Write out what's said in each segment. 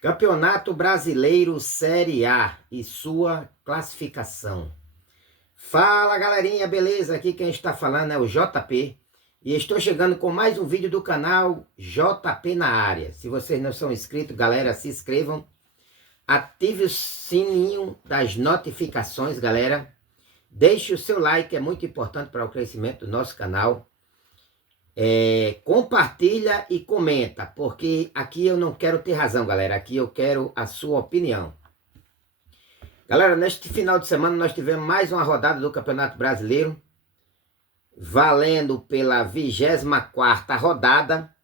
Campeonato Brasileiro Série A e sua classificação. Fala galerinha, beleza? Aqui quem está falando é o JP e estou chegando com mais um vídeo do canal JP na área. Se vocês não são inscritos, galera, se inscrevam, ative o sininho das notificações, galera. Deixe o seu like, é muito importante para o crescimento do nosso canal. Compartilha e comenta, porque aqui eu não quero ter razão, galera. Aqui eu quero a sua opinião. Galera, neste final de semana nós tivemos mais uma rodada do Campeonato Brasileiro, valendo pela 24ª rodada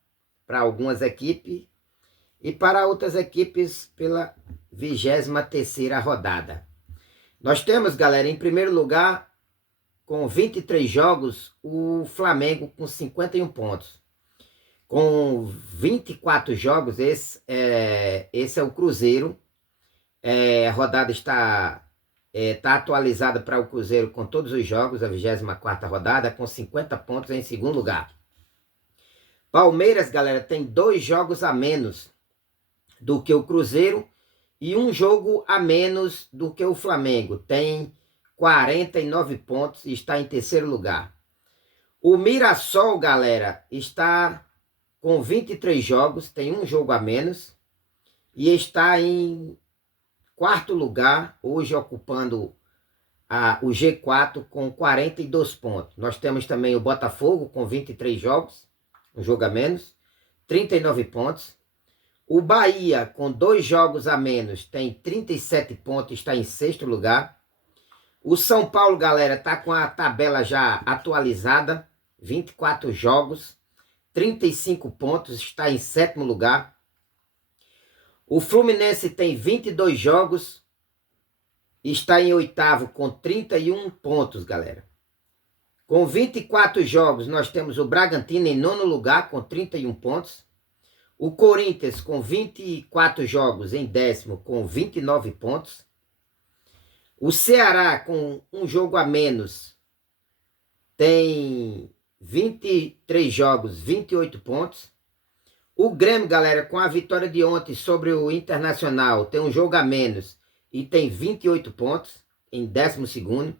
para algumas equipes e para outras equipes pela 23ª rodada. Nós temos, galera, em primeiro lugar, com 23 jogos, o Flamengo com 51 pontos. Com 24 jogos, esse é o Cruzeiro. A rodada está atualizada para o Cruzeiro com todos os jogos, a 24ª rodada, com 50 pontos em segundo lugar. Palmeiras, galera, tem 2 jogos a menos do que o Cruzeiro e um jogo a menos do que o Flamengo. Tem 49 pontos e está em terceiro lugar. O Mirassol, galera, está com 23 jogos, tem um jogo a menos e está em quarto lugar, hoje ocupando o G4 com 42 pontos. Nós temos também o Botafogo com 23 jogos, um jogo a menos, 39 pontos. O Bahia, com 2 jogos a menos, tem 37 pontos, está em sexto lugar. O São Paulo, galera, está com a tabela já atualizada, 24 jogos, 35 pontos, está em sétimo lugar. O Fluminense tem 22 jogos, está em oitavo com 31 pontos, galera. Com 24 jogos, nós temos o Bragantino em nono lugar com 31 pontos. O Corinthians com 24 jogos em décimo com 29 pontos. O Ceará com um jogo a menos tem 23 jogos, 28 pontos. O Grêmio, galera, com a vitória de ontem sobre o Internacional, tem um jogo a menos e tem 28 pontos em 12º.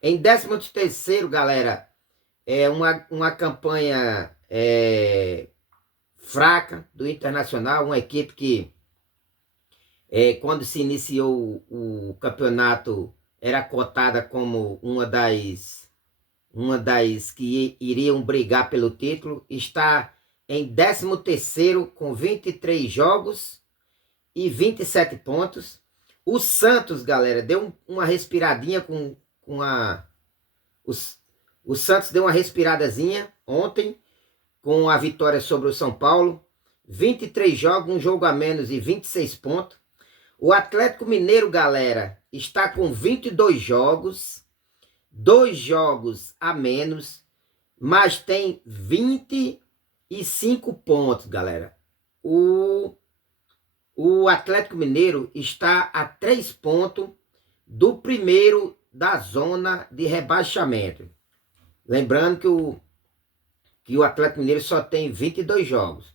Em 13º, galera, é uma campanha fraca do Internacional, uma equipe que quando se iniciou o campeonato, era cotada como uma das que iriam brigar pelo título. Está em 13º com 23 jogos e 27 pontos. O Santos, galera, deu uma respiradinha o Santos deu uma respiradazinha ontem com a vitória sobre o São Paulo. 23 jogos, um jogo a menos e 26 pontos. O Atlético Mineiro, galera, está com 22 jogos, 2 jogos a menos, mas tem 25 pontos, galera. O Atlético Mineiro está a 3 pontos do primeiro da zona de rebaixamento. Lembrando que o Atlético Mineiro só tem 22 jogos.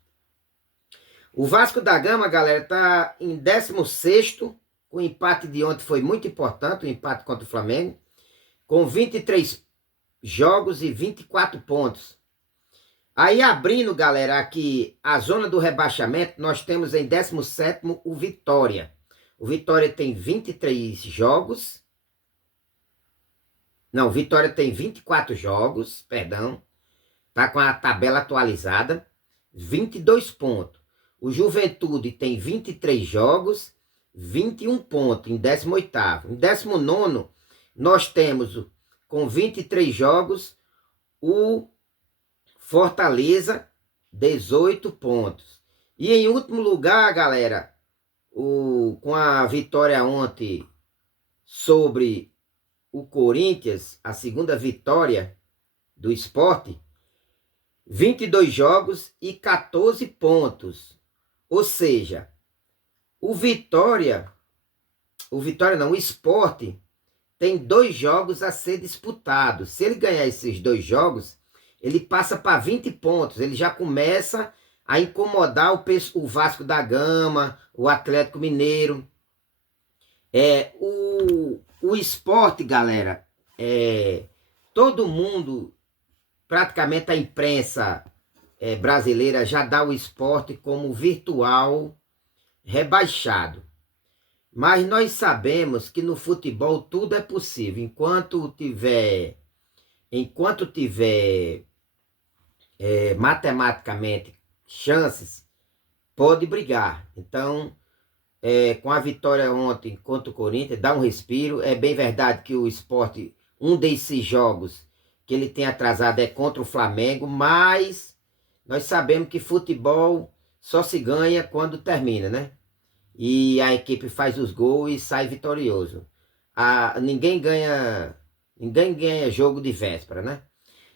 O Vasco da Gama, galera, está em 16º, o empate de ontem foi muito importante, o empate contra o Flamengo, com 23 jogos e 24 pontos. Aí abrindo, galera, aqui a zona do rebaixamento, nós temos em 17º o Vitória. O Vitória tem 23 jogos. Não, Vitória tem 24 jogos, perdão. Tá com a tabela atualizada, 22 pontos. O Juventude tem 23 jogos, 21 pontos em 18º. Em 19º, nós temos com 23 jogos o Fortaleza, 18 pontos. E em último lugar, galera, com a vitória ontem sobre o Corinthians, a segunda vitória do Sport, 22 jogos e 14 pontos. Ou seja, o Sport tem 2 jogos a ser disputados. Se ele ganhar esses 2 jogos, ele passa para 20 pontos. Ele já começa a incomodar o Vasco da Gama, o Atlético Mineiro. O esporte, galera, todo mundo, praticamente a imprensa brasileira já dá o esporte como virtual rebaixado. Mas nós sabemos que no futebol tudo é possível. Enquanto tiver matematicamente chances, pode brigar. Então, com a vitória ontem contra o Corinthians, dá um respiro. É bem verdade que o esporte, um desses jogos que ele tem atrasado é contra o Flamengo, mas nós sabemos que futebol só se ganha quando termina, né? E a equipe faz os gols e sai vitorioso. Ninguém ganha jogo de véspera, né?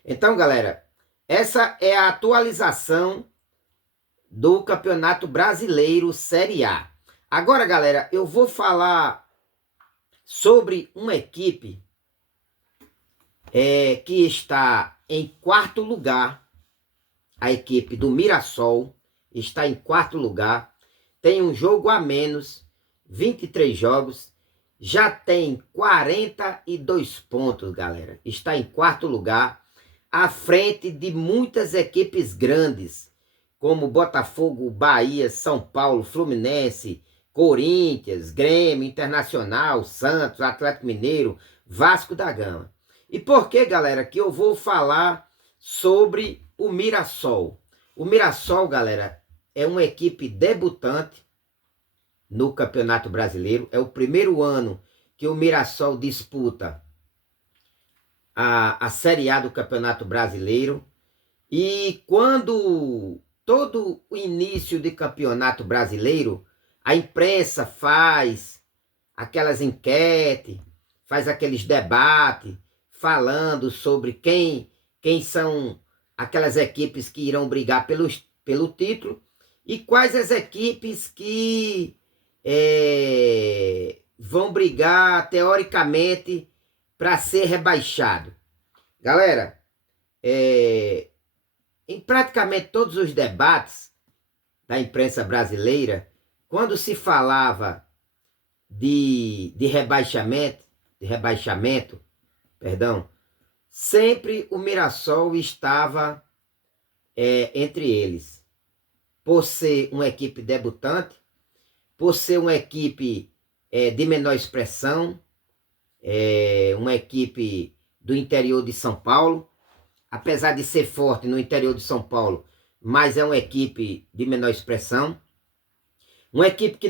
Então, galera, essa é a atualização do Campeonato Brasileiro Série A. Agora, galera, eu vou falar sobre uma equipe que está em quarto lugar. A equipe do Mirassol está em quarto lugar. Tem um jogo a menos, 23 jogos. Já tem 42 pontos, galera. Está em quarto lugar, à frente de muitas equipes grandes, como Botafogo, Bahia, São Paulo, Fluminense, Corinthians, Grêmio, Internacional, Santos, Atlético Mineiro, Vasco da Gama. E por que, galera, que eu vou falar sobre o Mirassol? O Mirassol, galera, é uma equipe debutante no Campeonato Brasileiro. É o primeiro ano que o Mirassol disputa a Série A do Campeonato Brasileiro. E quando todo o início de Campeonato Brasileiro, a imprensa faz aquelas enquetes, faz aqueles debates, falando sobre quem são aquelas equipes que irão brigar pelo título e quais as equipes que vão brigar, teoricamente, para ser rebaixado. Galera, em praticamente todos os debates da imprensa brasileira, quando se falava de rebaixamento, perdão, sempre o Mirassol estava entre eles, por ser uma equipe debutante, por ser uma equipe de menor expressão, uma equipe do interior de São Paulo, apesar de ser forte no interior de São Paulo, mas é uma equipe de menor expressão, uma equipe que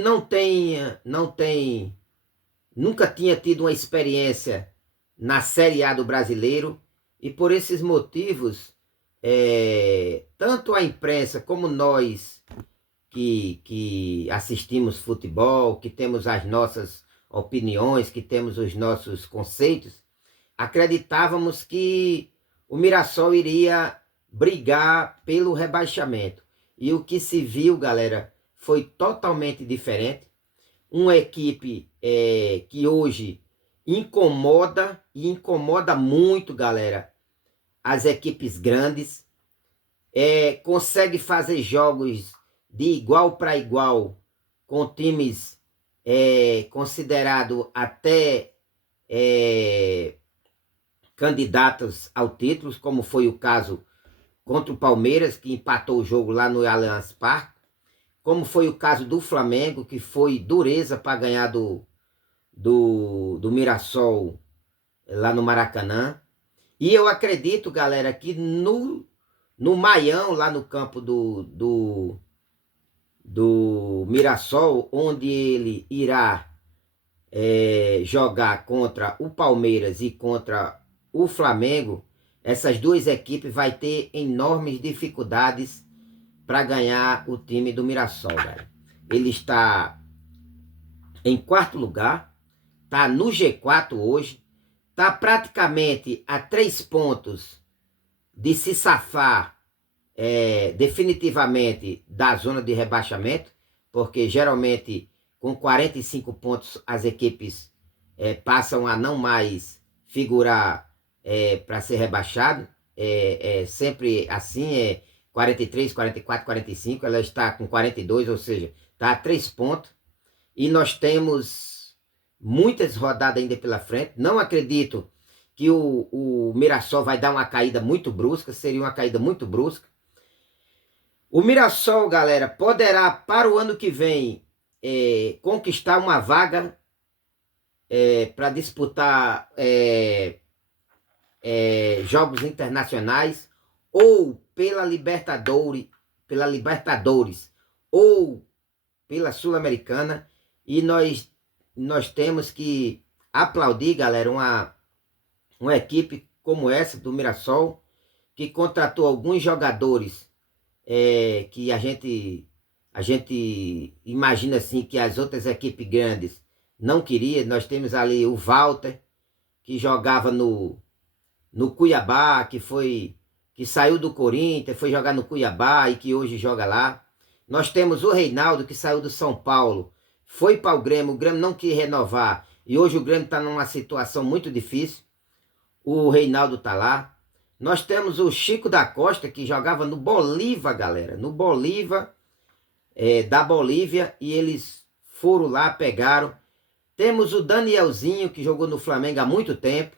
nunca tinha tido uma experiência na Série A do Brasileiro, e por esses motivos, tanto a imprensa como nós que assistimos futebol, que temos as nossas opiniões, que temos os nossos conceitos, acreditávamos que o Mirassol iria brigar pelo rebaixamento. E o que se viu, galera, foi totalmente diferente. Uma equipe que hoje incomoda, e incomoda muito, galera, as equipes grandes. Consegue fazer jogos de igual para igual com times considerados até candidatos ao título, como foi o caso contra o Palmeiras, que empatou o jogo lá no Allianz Parque, como foi o caso do Flamengo, que foi dureza para ganhar do Mirassol lá no Maracanã. E eu acredito, galera, que no Maião, lá no campo do Mirassol, onde ele irá jogar contra o Palmeiras e contra o Flamengo, essas duas equipes vai ter enormes dificuldades para ganhar o time do Mirassol, galera. Ele está em quarto lugar, está no G4 hoje, está praticamente a 3 pontos de se safar definitivamente da zona de rebaixamento, porque geralmente com 45 pontos as equipes passam a não mais figurar para ser rebaixado. Sempre assim, 43, 44, 45, ela está com 42, ou seja, está a 3 pontos. E nós temos muitas rodadas ainda pela frente. Não acredito que o Mirassol vai dar uma caída muito brusca, seria uma caída muito brusca. O Mirassol, galera, poderá para o ano que vem conquistar uma vaga para disputar jogos internacionais ou pela Libertadores ou pela Sul-Americana, e nós temos que aplaudir, galera, uma equipe como essa do Mirassol, que contratou alguns jogadores que a gente imagina assim que as outras equipes grandes não queriam. Nós temos ali o Walter, que jogava no Cuiabá, que saiu do Corinthians, foi jogar no Cuiabá e que hoje joga lá. Nós temos o Reinaldo, que saiu do São Paulo, foi para o Grêmio não quis renovar, e hoje o Grêmio está numa situação muito difícil. O Reinaldo está lá. Nós temos o Chico da Costa, que jogava no Bolívar, galera, no Bolívar, da Bolívia, e eles foram lá, pegaram. Temos o Danielzinho, que jogou no Flamengo há muito tempo.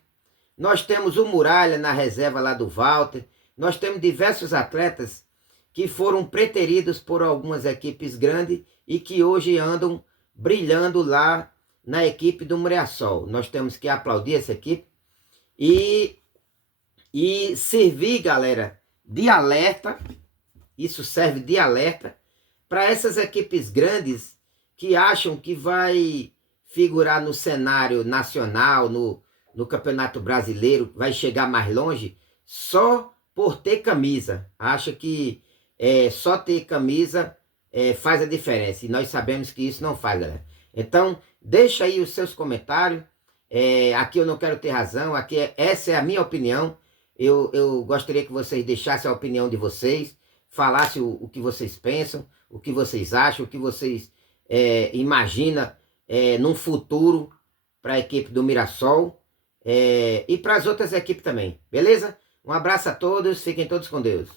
Nós temos o Muralha na reserva lá do Walter. Nós temos diversos atletas que foram preteridos por algumas equipes grandes e que hoje andam brilhando lá na equipe do Mirassol. Nós temos que aplaudir essa equipe e servir, galera, de alerta. Isso serve de alerta para essas equipes grandes que acham que vai figurar no cenário nacional, no Campeonato Brasileiro, vai chegar mais longe só por ter camisa. Acha que só ter camisa faz a diferença. E nós sabemos que isso não faz, galera. Então, deixa aí os seus comentários. Aqui eu não quero ter razão. Aqui essa é a minha opinião. Eu gostaria que vocês deixassem a opinião de vocês. Falassem o que vocês pensam, o que vocês acham, o que vocês imaginam num futuro para a equipe do Mirassol. E para as outras equipes também, beleza? Um abraço a todos, fiquem todos com Deus.